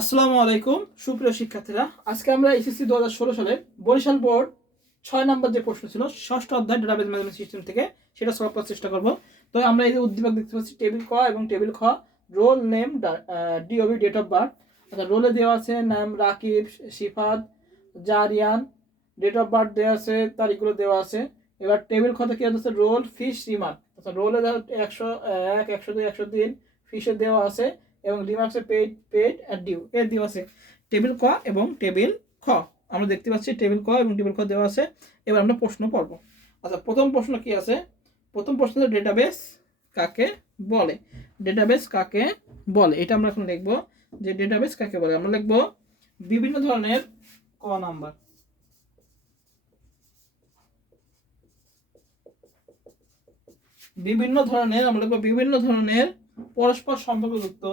আসসালামু আলাইকুম সুপ্রিয় শিক্ষার্থীরা, আজকে আমরা এসএসসি 2016 সালে বরিশাল বোর্ড 6 নম্বর যে প্রশ্ন ছিল ষষ্ঠ অধ্যায় ডেটাবেজ ম্যানেজমেন্ট সিস্টেম থেকে সেটা সলভ করার চেষ্টা করব। তো আমরা এই যে উদ্দীপক দেখতে পাচ্ছি টেবিল ক এবং টেবিল খ, roll name DOB date of birth. আচ্ছা, রোলে দেওয়া আছে নাম Rakib, Sifat, Jariyan, date of birth দেওয়া আছে, তারিখগুলো দেওয়া আছে। এবার টেবিল খ থেকে আছে রোল ফিশ রিমার্ক। আচ্ছা, রোলে 101, 102, 103, ফিশে দেওয়া আছে এবং রিমার্কসে পেড পেড আর ডিউ এর দেওয়া আছে। টেবিল ক এবং টেবিল খ আমরা দেখতে পাচ্ছি টেবিল ক এবং টেবিল খ দেওয়া আছে। এবার আমরা প্রশ্ন পড়ব। আচ্ছা, প্রথম প্রশ্ন কি আছে? প্রথম প্রশ্ন ডেটাবেস কাকে বলে। ডেটাবেস কাকে বলে এটা আমরা এখন লিখব যে ডেটাবেস কাকে বলে। আমরা লিখব বিভিন্ন ধরনের ক নাম্বার বিভিন্ন ধরনের আমরা লিখব বিভিন্ন ধরনের পরস্পর সম্পর্কযুক্ত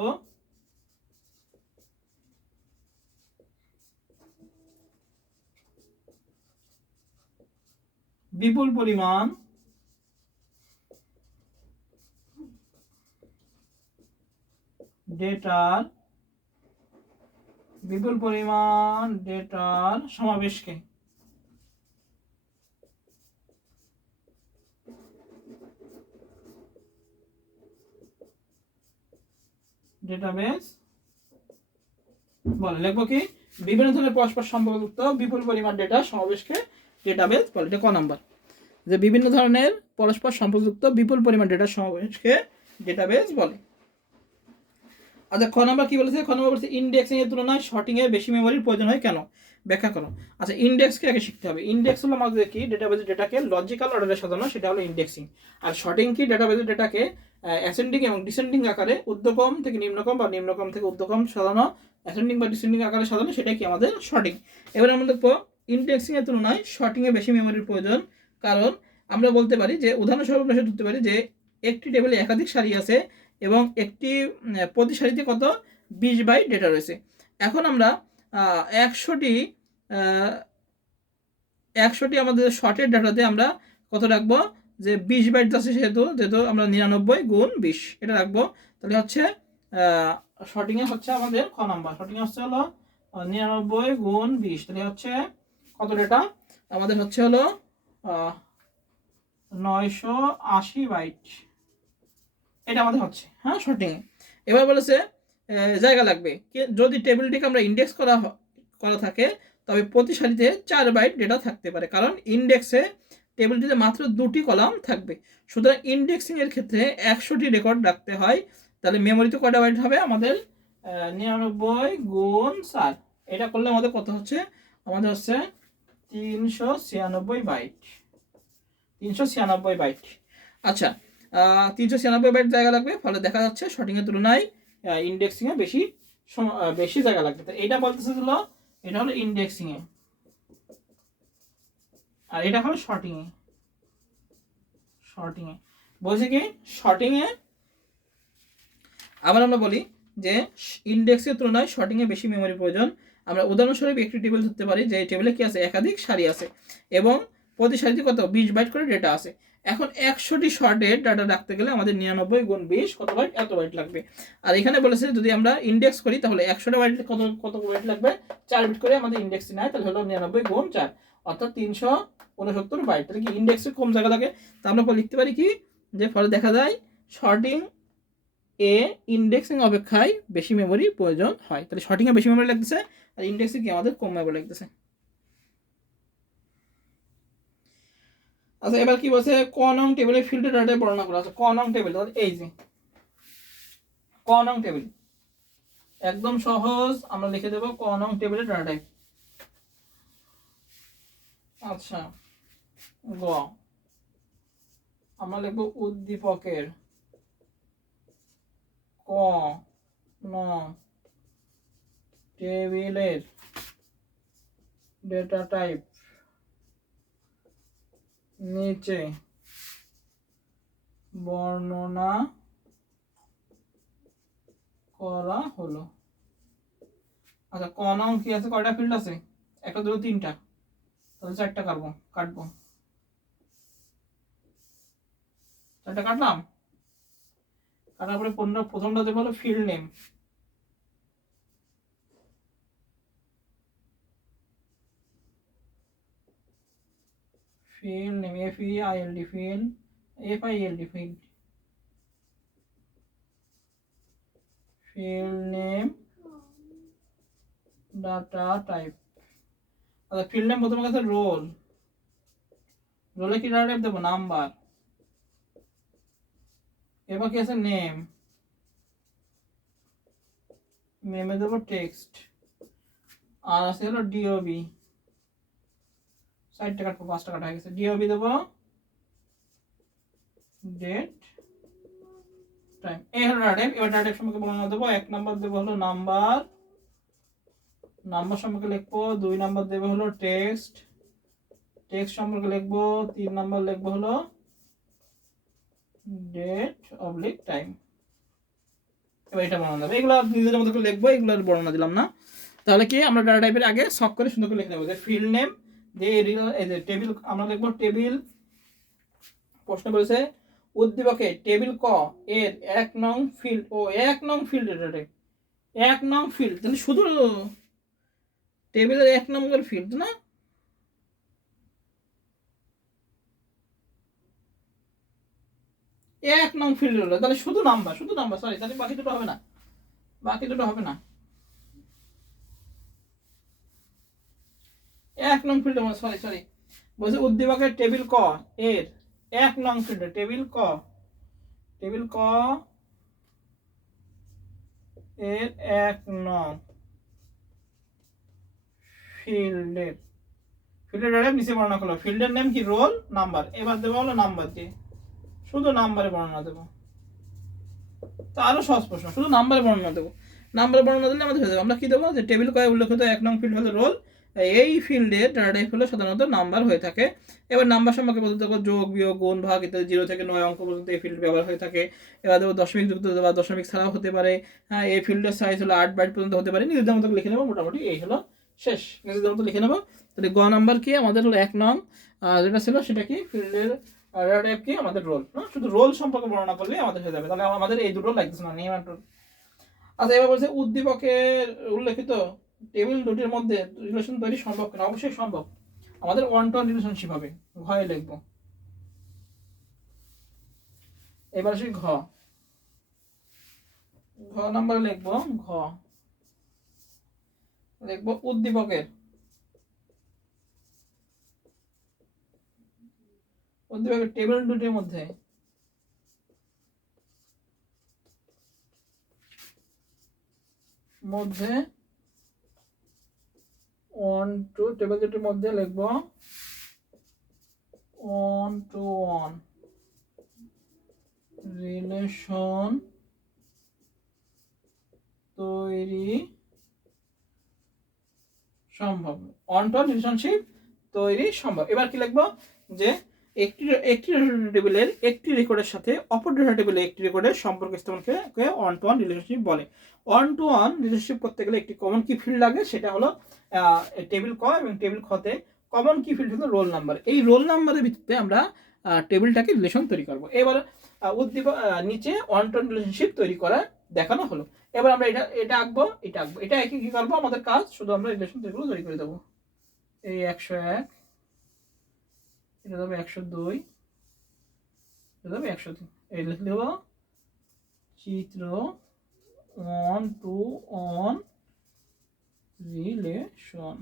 বিপুল পরিমাণ ডেটার সমাবেশকে ডেটাবেস বলে। লিখবো কি? বিভিন্ন ধরনের পরস্পর সম্পর্কযুক্ত বিপুল পরিমাণ ডেটা সমাবেশকে ডেটাবেস বলে। এটা ক নাম্বার, যে বিভিন্ন ধরনের পরস্পর সম্পর্কযুক্ত বিপুল পরিমাণ ডেটা সমাবেশকে ডেটাবেস বলে। আচ্ছা, খ নাম্বার কি বলেছে? খ নাম্বার বলছে ইন্ডেক্সিং এর তুলনায় শর্টিং এর বেশি মেমোরির প্রয়োজন হয় কেন? ব্যাখ্যা করো। আচ্ছা, ইন্ডেক্সকে আগে শিখতে হবে। ইন্ডেক্স হলো আমাদের কি ডেটাবেজের ডেটাকে লজিক্যাল অর্ডারে সাজানো, সেটা হলো ইন্ডেক্সিং। আর শর্টিং কি ডেটাবেজের ডেটাকে অ্যাসেন্ডিং এবং ডিসেন্ডিং আকারে ঊর্ধ্বক্রম থেকে নিম্নক্রম বা নিম্নক্রম থেকে ঊর্ধ্বক্রম সাজানো, অ্যাসেন্ডিং বা ডিসেন্ডিং আকারে সাজানো, সেটাই কি আমাদের শর্টিং। এবার আমরা দেখবো ইন্ডেক্সিং এর তুলনায় শর্টিং এ বেশি মেমোরির প্রয়োজন। কারণ আমরা বলতে পারি যে উদাহরণস্বরূপ আমরা ধরতে পারি যে একটি টেবিলে একাধিক সারি আছে এবং একটি প্রতি সারিতে কত 20 বাইট ডেটা রয়েছে। এখন আমরা 100টি আমাদের শর্টের ডাটাতে আমরা কত রাখবো? যে 20 বাইট আছে, যেহেতু আমরা 99 গুণ 20 এটা রাখবো। তাহলে হচ্ছে শর্টিংয়ে হচ্ছে আমাদের খ নাম্বার, শর্টিংয়ে হচ্ছে হলো 99 গুণ 20, তাহলে হচ্ছে কত ডেটা আমাদের হচ্ছে হলো 980 বাইট। এটা আমাদের হচ্ছে হ্যাঁ শর্টিংয়ে। এবার বলেছে জায়গা লাগবে। যদি টেবিলটিকে আমরা ইন্ডেক্স করা থাকে তবে প্রতি সারিতে 4 বাইট ডেটা থাকতে পারে, কারণ ইন্ডেক্সে টেবিলটিতে মাত্র 2টি কলাম থাকবে। সুতরাং ইন্ডেক্সিং এর ক্ষেত্রে 100টি রেকর্ড রাখতে হয়। তাহলে মেমোরিতে কয়টা বাইট হবে আমাদের? 99 গুণ 4। এটা করলে আমাদের কত হচ্ছে? আমাদের হচ্ছে 396 বাইট। 396 বাইট। আচ্ছা, 396 বাইট জায়গা লাগবে, ফলে দেখা যাচ্ছে শর্টিং এর তুলনায় ইন্ডেক্সিং এ বেশি জায়গা লাগবে। তো এটা বলতেছে হলো এটা হলো ইন্ডেক্সিং এ, আর এটা হলো শর্টিং এ। বলছে কি শর্টিং এ আবার আমরা বলি যে ইন্ডেক্সের তুলনায় শর্টিং এ বেশি মেমোরি প্রয়োজন। আমরা উদাহরণস্বরূপ একটি টেবিল ধরতে পারি যে টেবিলে কি আছে? একাধিক সারি আছে এবং প্রতি সারিতে কত 20 বাইট করে ডেটা আছে। এখন 100টি শর্টের ডাটা রাখতে গেলে আমাদের 99 গুণ 20 কত বাইট? এত বাইট লাগবে। আর এখানে বলেছে যদি আমরা ইন্ডেক্স করি তাহলে 100টা বাইট কত বাইট লাগবে? 4 বিট করে আমাদের ইন্ডেক্স নেয়, তাহলে হলো 99 গুণ 4 অর্থাৎ 369 বাইট। তাহলে কি ইন্ডেক্সে কম জায়গা লাগে। তা আমরা লিখতে পারি কি যে ফলে দেখা যায় শর্টিং এ ইন্ডেক্সিং অপেক্ষায় বেশি মেমোরি প্রয়োজন হয়। তাহলে শর্টিং এ বেশি মেমোরি লাগতেছে আর ইন্ডেক্সিং কি আমাদের কম মেমোরি লাগতেছে। আচ্ছা, এবার কি বলছে? ক নং টেবিলে ফিল্ডের ডাটা বর্ণনা করা আছে। ক নং টেবিল, এই যে ক নং টেবিল একদম সহজ, আমরা লিখে দেব ক নং টেবিলের ডাটা টাইপ। আচ্ছা, গ আমরা লিখব উদ্দীপকের ক নং টেবিলের ডেটা টাইপ নিচে বর্ণনা করা হলো। আচ্ছা, ক নং কি আছে? কয়টা ফিল্ড আছে? 1 2 3টা, তাহলে 4টা কাটবো। 4টা কাটলাম। কাটার পরে প্রথমটা দেবো হলো field name. field name field field field field name data type আচ্ছা field name প্রথমে আছে রোল রোলে কি ডাটা টাইপ দেব নাম্বার এবার কি আছে নেম নেমে দেব টেক্সট আর আছে হলো ডিওবি 60 টাকা 5 টাকা হয়ে গেছে ডিওবি দেব ডেট টাইম এই হলো ডাটা টাইপ এবার ডাটা টাইপ সম্পর্কে বর্ণনা দেব 1 নাম্বার দেব হলো নাম্বার নাম্বার সম্পর্কে লিখবো 2 নাম্বার দেব হলো টেক্সট টেক্সট সম্পর্কে লিখবো 3 নাম্বার লিখবো হলো ডেট অবলিক টাইম এবার এটা বর্ণনা দেব এগুলো নিজের মতো করে লিখবো এগুলোর বর্ণনা দিলাম না তাহলে কি আমরা ডাটা টাইপের আগে সব করে সুন্দর করে লিখে নেব যে ফিল্ড নেম যে এই যে টেবিল আমরা লিখবো টেবিল প্রশ্ন বলেছে উদ্দীপকে টেবিল ক এর 1 নং ফিল্ড ও 1 নং ফিল্ড ডাটা টাইপ 1 নং ফিল্ড তাহলে শুধু টেবিলের 1 নম্বর ফিল্ড না এক নং ফিল্ড হলো তাহলে শুধু নাম্বার সরি তাহলে বাকি দুটো হবে না এক নং ফিল্ড সরি বলছে উদ্দীপকের টেবিল ক এর 1 নং ফিল্ড টেবিল ক এর 1 নং ফিল্ডের ডাটা নিচে বর্ণনা করলো ফিল্ডের নেম কি রোল নাম্বার এবার দেবো হলো নাম্বার দিয়ে শুধু নাম্বারে বর্ণনা দেবো তা আরো সহজ প্রশ্ন শুধু নাম্বারে বর্ণনা দেবো নাম্বারে বর্ণনা দিলে আমাদের হয়ে যাবে আমরা কি দেবো যে টেবিল কয়ে উল্লেখিত 1 নং ফিল্ড হলো রোল এই ফিল্ডের ডাটা টাইপ হলো সাধারণত নাম্বার হয়ে থাকে এবার নাম্বার সম্পর্কে বলতে থাকো যোগ বিয়োগ গুণ ভাগ ইত্যাদি 0 থেকে 9 অঙ্ক পর্যন্ত এই ফিল্ড ব্যবহার হয়ে থাকে এবার দেবো দশমিক যুক্ত বা দশমিক ছাড়াও হতে পারে হ্যাঁ এই ফিল্ডের সাইজ হলো 8 বাইট পর্যন্ত হতে পারে নিজেদের মতো লিখে নেবো মোটামুটি এই হলো শেষ নিজেদের মতো লিখে নেবো তাহলে গ নাম্বার কি আমাদের হলো 1 নং যেটা ছিল সেটা কি ফিল্ডের ডাটা টাইপ কি আমাদের রোল শুধু রোল সম্পর্কে বর্ণনা করলে আমাদের হয়ে যাবে তাহলে আমাদের এই দুটো লাগতেছে না নেম এন্ড রোল আচ্ছা এবার বলছে উদ্দীপকের উল্লেখিত টেবিল দুটির মধ্যে রিলেশন তৈরি সম্ভব কিনা অবশ্যই সম্ভব আমাদের 1-to-1 রিলেশনশিপ হবে ঘয়ে লিখব এবার আসি ঘ নাম্বার লিখব ঘ লিখব উদ্দীপকের টেবিল দুটির মধ্যে টেবিল দুটির মধ্যে লিখব 1-to-1 রিলেশন তৈরি সম্ভব 1-to-1 রিলেশনশিপ তৈরি সম্ভব এবার কি লিখব যে একটি ডেটা টেবিলের একটি রেকর্ডের সাথে অপর ডেটা টেবিলের একটি রেকর্ডের সম্পর্ক স্থাপনকে 1-to-1 রিলেশনশিপ বলে 1-to-1 রিলেশনশিপ করতে গেলে একটি কমন কি ফিল্ড লাগে সেটা হলো টেবিল ক এবং টেবিল খতে কমন কি ফিল্ড হলো রোল নাম্বার এই রোল নাম্বারের ভিত্তিতে আমরা টেবিলটাকে রিলেশন তৈরি করব এবার নিচে 1-to-1 রিলেশনশিপ তৈরি করা দেখানো হলো এবার আমরা এটা আঁকবো এটা একে কি করবো আমাদের কাজ শুধু আমরা রিলেশন তৈরি করে দেবো এই 101 এটা দেবো 102 এটা দেবো 103 এই লিখে দেবো চিত্র 1-to-1 রিলেশন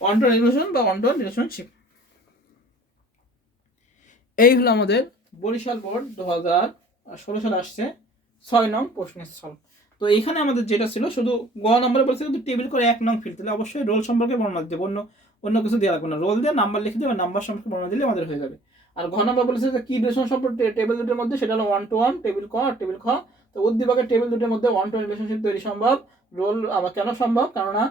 1-to-1 রিলেশন বা 1-to-1 রিলেশনশিপ এই হলো আমাদের বরিশাল বোর্ড 2016 সালে আসছে 6 নং প্রশ্নের সলভ তো এখানে আমাদের যেটা ছিল শুধু গ নাম্বারে বলছে কিন্তু টেবিল করে 1 নং ফিল্ড তাহলে অবশ্যই রোল সম্পর্কে বর্ণনা দেব অন্য কিছু দেওয়া লাগবে না রোল দিয়ে নাম্বার লিখে দেবে নাম্বার সম্পর্কে বর্ণনা দিলে আমাদের হয়ে যাবে আর ঘ নাম্বার বলেছে যে কি রিলেশন সম্পর্কে টেবিল দুটির মধ্যে সেটা হলো 1-to-1 টেবিল ক আর টেবিল খ তো উদ্দীপকের টেবিল দুটির মধ্যে 1-to-1 রিলেশনশিপ তৈরি সম্ভব রোল আবার কেন সম্ভব কেননা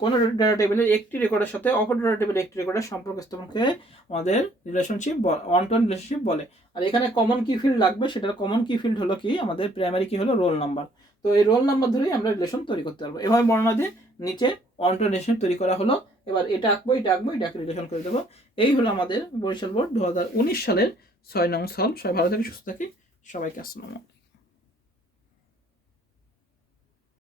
কোনো ডাটা টেবিলের একটি রেকর্ডের সাথে অপর ডাটা টেবিলের একটি রেকর্ডের সম্পর্ক স্থাপনকে আমাদের রিলেশনশিপ 1-to-1 রিলেশনশিপ বলে আর এখানে কমন কি ফিল্ড লাগবে সেটার কমন কি ফিল্ড হলো কি আমাদের প্রাইমারি কি হলো রোল নাম্বার তো এই রোল নাম্বার ধরেই আমরা রিলেশন তৈরি করতে পারবো এভাবে বর্ণনা দিয়ে নিচে 1-to-1 রিলেশন তৈরি করা হলো এবার এটা আঁকবো এটাকে রিলেশন করে দেবো এই হলো আমাদের বরিশাল বোর্ড 2019 সালের 6 নং সলভ সবাই ভালো থাকি সুস্থ থাকি সবাইকে আসসালামু আলাইকুম